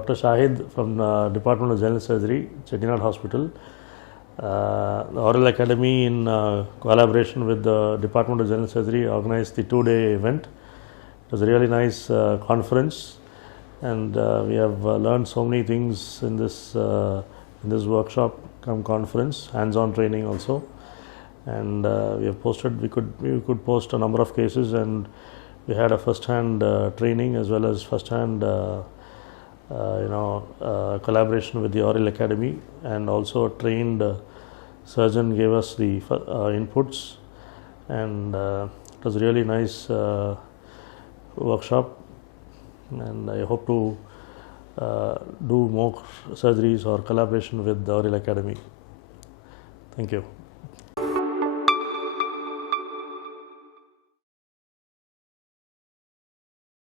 Dr. Shahid from Department of General Surgery, Chettinad Hospital. The Oreol Academy, in collaboration with the Department of General Surgery, organized the 2-day event. It was a really nice conference, and we have learned so many things in this workshop come conference, hands-on training also. And we have posted, we could post a number of cases, and we had a first-hand training as well as first-hand collaboration with the Oreol Academy, and also a trained surgeon gave us the inputs, and it was a really nice workshop, and I hope to do more surgeries or collaboration with the Oreol Academy. Thank you.